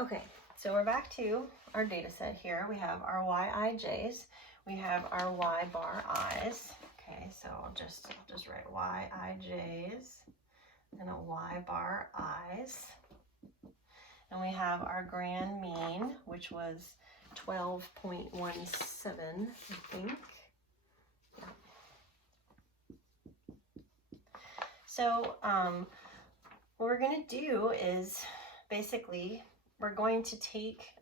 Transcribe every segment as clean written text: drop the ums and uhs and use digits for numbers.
Okay, so we're back to our data set here. We have our yij's, we have our y bar i's. Okay, so I'll just write yij's and a y bar i's. And we have our grand mean, which was 12.17, I think. Yeah. So what we're going to do is basically we're going to take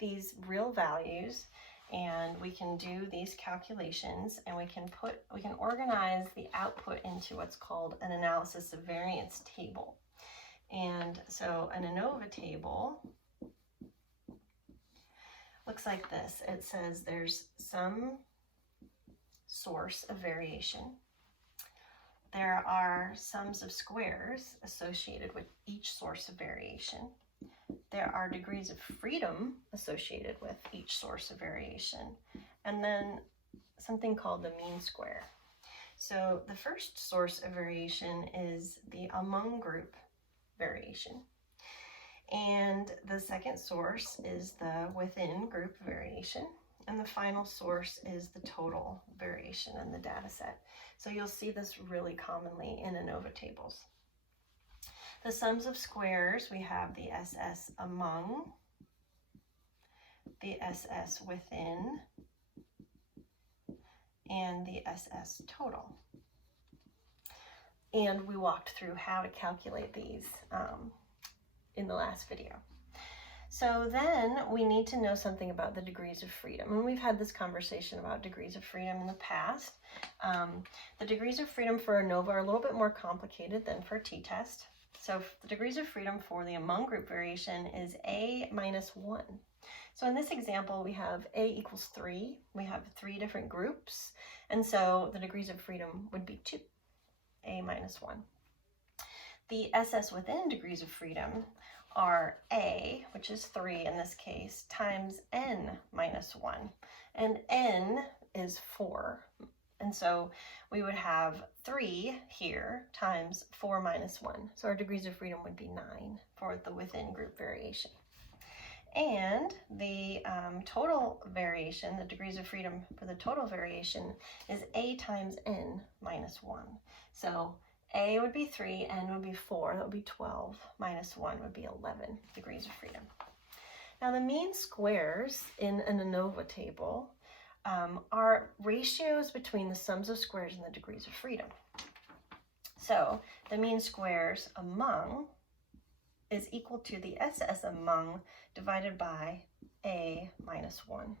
these real values, and we can do these calculations, and we can organize the output into what's called an analysis of variance table. And so an Anova table looks like this. It says there's some source of variation. There are sums of squares associated with each source of variation. There are degrees of freedom associated with each source of variation. And then something called the mean square. So the first source of variation is the among group variation. And the second source is the within group variation. And the final source is the total variation in the data set. So you'll see this really commonly in Anova tables. The sums of squares, we have the SS among, the SS within, and the SS total. And we walked through how to calculate these in the last video. So then we need to know something about the degrees of freedom. And we've had this conversation about degrees of freedom in the past. The degrees of freedom for Anova are a little bit more complicated than for t-test. So the degrees of freedom for the among group variation is a minus 1. So in this example, we have a equals 3. We have 3 different groups. And so the degrees of freedom would be 2, a minus 1. The SS within degrees of freedom are a, which is 3 in this case, times n minus 1. And n is 4. And so we would have 3 here times 4 minus 1. So our degrees of freedom would be 9 for the within group variation. And the total variation, the degrees of freedom for the total variation, is a times n minus 1. So a would be 3, n would be 4, that would be 12, minus 1 would be 11 degrees of freedom. Now the mean squares in an Anova table are ratios between the sums of squares and the degrees of freedom. So the mean squares among is equal to the SS among divided by a minus 1.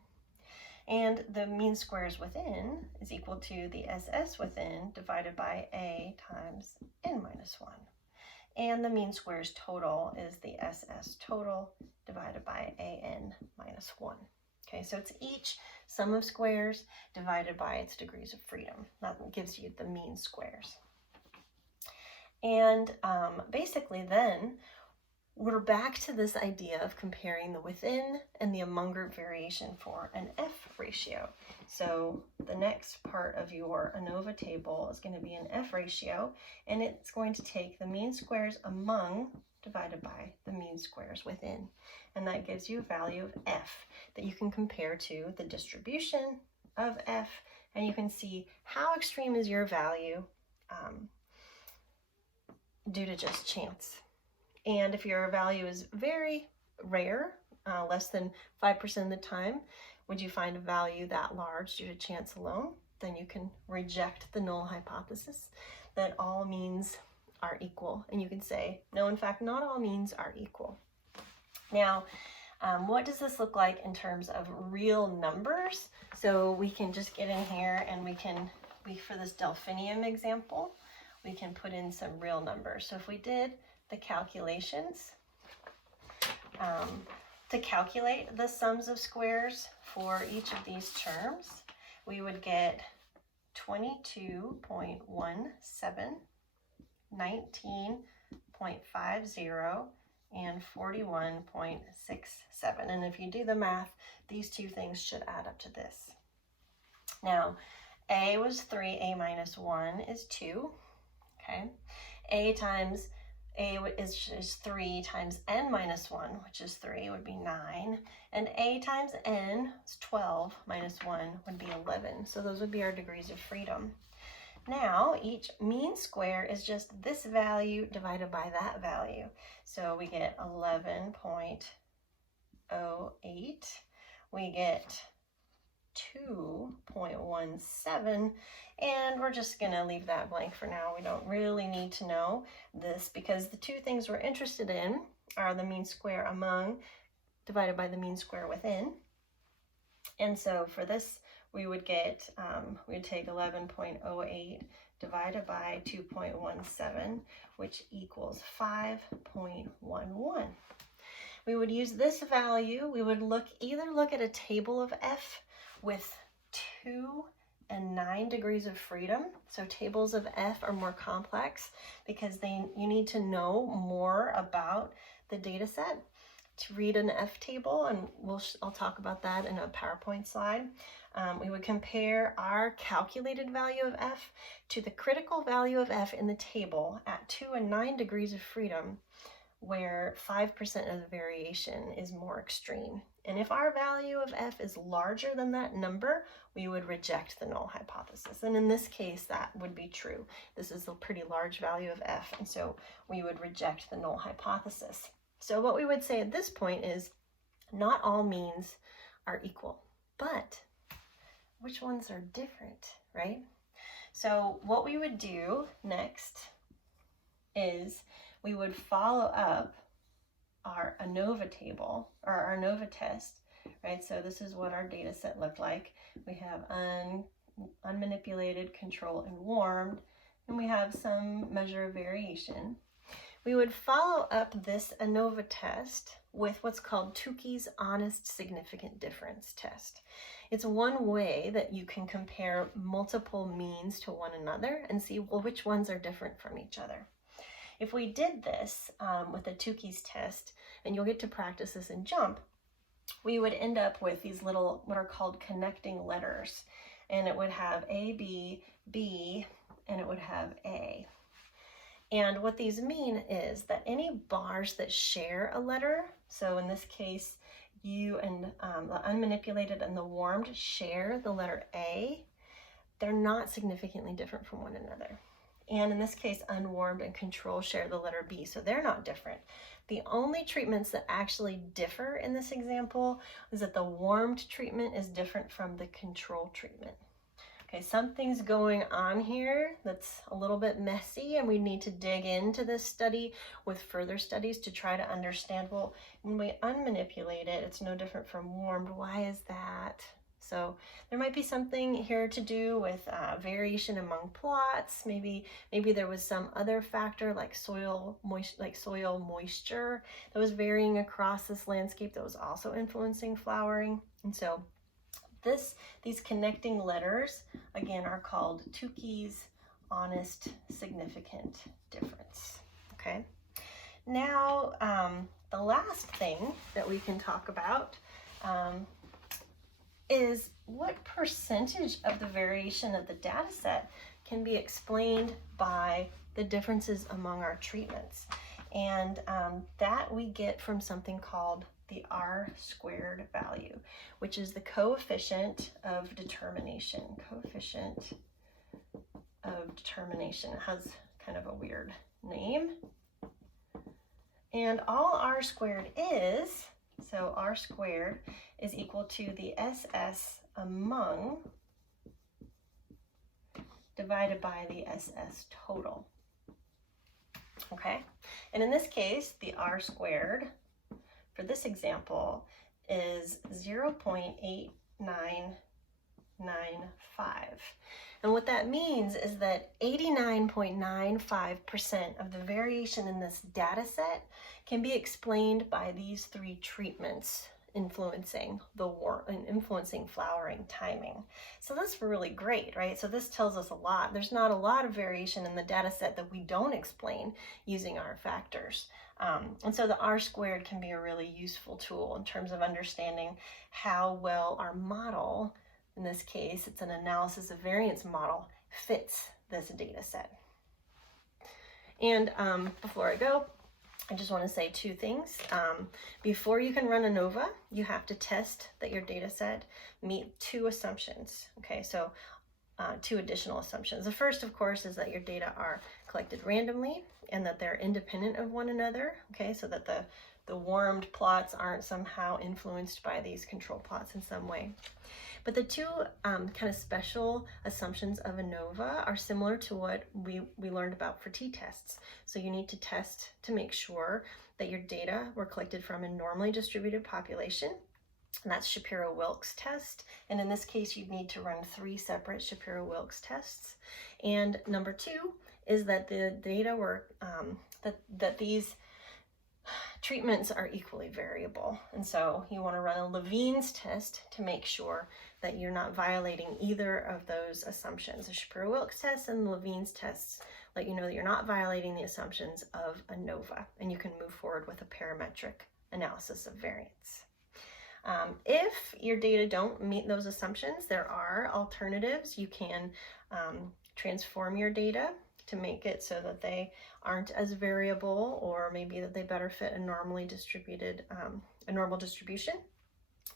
And the mean squares within is equal to the SS within divided by a times n minus 1. And the mean squares total is the SS total divided by an minus 1. Okay, so it's each sum of squares divided by its degrees of freedom. That gives you the mean squares. And basically then, we're back to this idea of comparing the within and the among group variation for an F ratio. So the next part of your Anova table is going to be an F ratio, and it's going to take the mean squares among divided by the mean squares within. And that gives you a value of F that you can compare to the distribution of F, and you can see how extreme is your value due to just chance. And if your value is very rare, less than 5% of the time, would you find a value that large due to chance alone, then you can reject the null hypothesis that all means are equal. And you can say, no, in fact, not all means are equal. Now, what does this look like in terms of real numbers? So we can just get in here and for this delphinium example, we can put in some real numbers. So if we did the calculations to calculate the sums of squares for each of these terms, we would get 22.17, 19.50, and 41.67. And if you do the math, these two things should add up to this. Now, a was 3, a minus 1 is 2. Okay, a times is 3 times n minus 1, which is 3, would be 9. And a times n is 12 minus 1 would be 11. So those would be our degrees of freedom. Now, each mean square is just this value divided by that value. So we get 11.08. We get 2.17, and we're just going to leave that blank for now. We don't really need to know this because the two things we're interested in are the mean square among divided by the mean square within. And so for this, we would get, we'd take 11.08 divided by 2.17, which equals 5.11. We would use this value. We would either look at a table of F with 2 and 9 degrees of freedom. So tables of F are more complex because you need to know more about the data set to read an F table, and I'll talk about that in a PowerPoint slide. We would compare our calculated value of F to the critical value of F in the table at 2 and 9 degrees of freedom, where 5% of the variation is more extreme. And if our value of F is larger than that number, we would reject the null hypothesis. And in this case, that would be true. This is a pretty large value of F, and so we would reject the null hypothesis. So what we would say at this point is not all means are equal, but which ones are different, right? So what we would do next is we would follow up our Anova table, or our Anova test, right? So this is what our data set looked like. We have unmanipulated, control, and warmed, and we have some measure of variation. We would follow up this Anova test with what's called Tukey's honest significant difference test. It's one way that you can compare multiple means to one another and see, well, which ones are different from each other. If we did this with the Tukey's test, and you'll get to practice this in JUMP, we would end up with these little, what are called connecting letters. And it would have A, B, B, and it would have A. And what these mean is that any bars that share a letter, so in this case, you and the unmanipulated and the warmed share the letter A, they're not significantly different from one another. And in this case, unwarmed and control share the letter B, so they're not different. The only treatments that actually differ in this example is that the warmed treatment is different from the control treatment. Okay, something's going on here that's a little bit messy, and we need to dig into this study with further studies to try to understand, well, when we unmanipulate it, it's no different from warmed. Why is that? So there might be something here to do with variation among plots. Maybe there was some other factor like soil moisture that was varying across this landscape that was also influencing flowering. And so these connecting letters, again, are called Tukey's honest significant difference. Okay. Now, the last thing that we can talk about is what percentage of the variation of the data set can be explained by the differences among our treatments. And that we get from something called the R-squared value, which is the coefficient of determination. Coefficient of determination. It has kind of a weird name. And all R-squared is, so R-squared is equal to the SS among divided by the SS total. Okay, and in this case, the R-squared for this example is 0.8995. And what that means is that 89.95% of the variation in this data set can be explained by these three treatments influencing flowering timing. So that's really great, right? So this tells us a lot. There's not a lot of variation in the data set that we don't explain using our factors. And so the R-squared can be a really useful tool in terms of understanding how well our model, in this case, it's an analysis of variance model, fits this data set. And before I go, I just want to say two things. Before you can run Anova, you have to test that your data set meet two assumptions. Okay, so two additional assumptions. The first, of course, is that your data are collected randomly and that they're independent of one another. Okay, so that the warmed plots aren't somehow influenced by these control plots in some way. But the two kind of special assumptions of Anova are similar to what we learned about for t-tests. So you need to test to make sure that your data were collected from a normally distributed population, and that's Shapiro-Wilks test. And in this case, you'd need to run 3 separate Shapiro-Wilks tests. And number 2 is that the data were, that these treatments are equally variable. And so you want to run a Levine's test to make sure that you're not violating either of those assumptions. The Shapiro-Wilks test and the Levine's tests let you know that you're not violating the assumptions of Anova, and you can move forward with a parametric analysis of variance. If your data don't meet those assumptions, there are alternatives. You can transform your data to make it so that they aren't as variable, or maybe that they better fit a normally distributed, a normal distribution.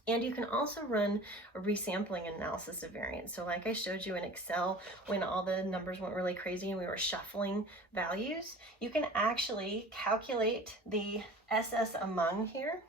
And you can also run a resampling analysis of variance. So like I showed you in Excel, when all the numbers went really crazy and we were shuffling values, you can actually calculate the SS among here.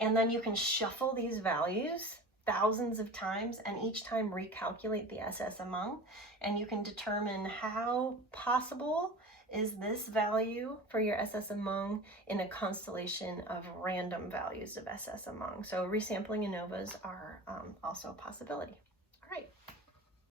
And then you can shuffle these values thousands of times and each time recalculate the SS among, and you can determine how possible is this value for your SS among in a constellation of random values of SS among. So resampling ANOVAs are also a possibility.